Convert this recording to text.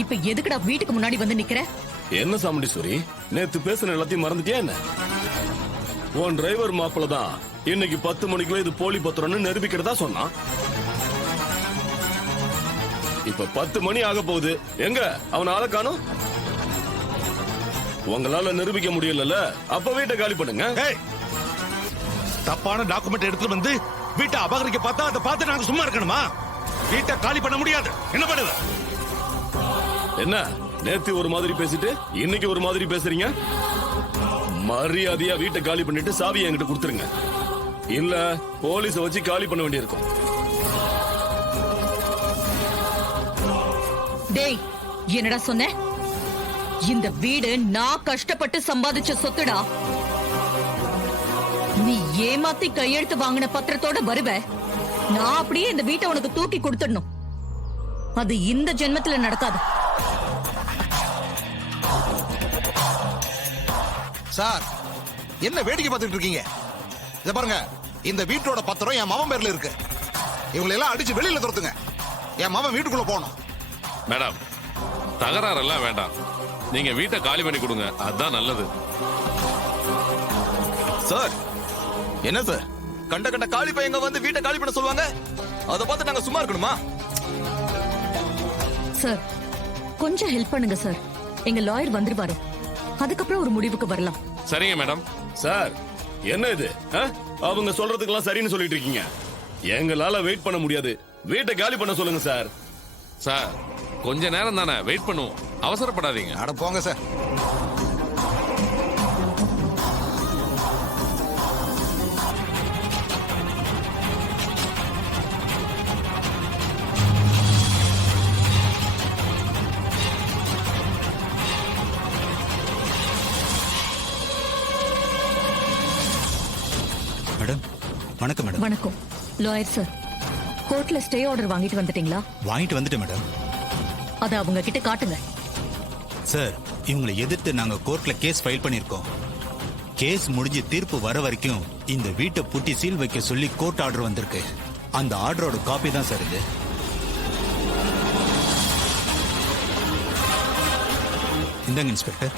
இப்ப எதுக்குடா வீட்டுக்கு முன்னாடி வந்து நிக்கிற? என்ன சாமுண்டீஸ்வரி, நேத்து பேசுன எல்லாத்தையும் மறந்துட்டியா என்ன? உன் டிரைவர் மாப்பிள்ள தான் இன்னைக்கு 10 மணிக்குள்ள இது போலி பத்திரம்னு நிரூபிக்கிறதா சொன்னான். இப்ப 10 மணி ஆக போகுது, எங்க அவன் ஆளை காணோம்? உங்களால நிரூபிக்க முடியல, அப்ப வீட்டை காலி பண்ணுங்க. தப்பான டாக்குமெண்ட் எடுத்து வந்து வீட்டை அபகரிக்க பார்த்தா அதை பார்த்து நாங்க சும்மா இருக்கணுமா? வீட்டை காலி பண்ண முடியாது. என்ன பண்ணுது? என்ன நேத்து ஒரு மாதிரி பேசிட்டு இன்னைக்கு ஒரு மாதிரி பேசுறீங்க? மரியாதையா வீட்டை காலி பண்ணிட்டு சாவியை என்கிட்ட கொடுத்துருங்க, இல்ல போலீஸ வச்சு காலி பண்ண வேண்டியிருக்கும். டேய், என்னடா சொன்ன? இந்த வீடு நான் கஷ்டப்பட்டு சம்பாதிச்ச சொத்துடா. நீ ஏமாத்தி கையெழுத்து வாங்கின பத்திரத்தோட வருவ, நான் அப்படியே இந்த வீட்டை உனக்கு தூக்கி கொடுத்துடணும். அது இந்த ஜென்மத்துல நடக்காது. சார், என்ன வேடிக்கை பார்த்துட்டு இருக்கீங்க? இத பாருங்க, இந்த வீட்டோட பத்திரம் என் மாமன் பேர்ல இருக்கு. இவங்களை எல்லாம் அடிச்சு வெளியில துரத்துங்க. என் மாமன் வீட்டுக்குள்ள போகணும். மேடம், தகராறெல்லாம் வேண்டாம், நீங்க வீட்டை காலி பண்ணி கொடுங்க, அதுதான் நல்லது. சார், என்ன சார், கண்ட கண்ட காலி பையங்க வந்து வீட்டை காலி பண்ண சொல்லுவாங்க, அதை பார்த்து நாங்க சும்மா இருக்கணுமா? சார், கொஞ்சம் ஹெல்ப் பண்ணுங்க சார். எங்க லாயர் வந்துருவாரு, அதுக்கப்புறம் ஒரு முடிவுக்கு வரலாம். சரிங்க மேடம். சார், என்ன இது? அவங்க சொல்றதுக்கெல்லாம் சரின்னு சொல்லிட்டு இருக்கீங்க. எங்களால வெயிட் பண்ண முடியாது, வீட்டை காலி பண்ண சொல்லுங்க சார். சார், கொஞ்ச நேரம் தானே, வெயிட் பண்ணுவோம், அவசரப்படாதீங்க. அட போங்க சார். மேடம், வணக்கம் மேடம். வணக்கம் லாயர் சார். கோர்ட்ல ஸ்டே ஆர்டர் வாங்கிட்டு வந்துட்டீங்களா? வாங்கிட்டு வந்துட்டேன் மேடம். அத அவங்க கிட்ட காட்டுங்க. சார், இவங்களை எதிர்த்து நாங்க கோர்ட்ல கேஸ் ஃபைல் பண்ணிருக்கோம். கேஸ் முடிஞ்சு தீர்ப்பு வர வரைக்கும் இந்த வீட்டை பூட்டி சீல் வைக்க சொல்லி கோர்ட் ஆர்டர் வந்திருக்கு. அந்த ஆர்டரோட காப்பி தான் சார் இது. இந்தாங்க இன்ஸ்பெக்டர்.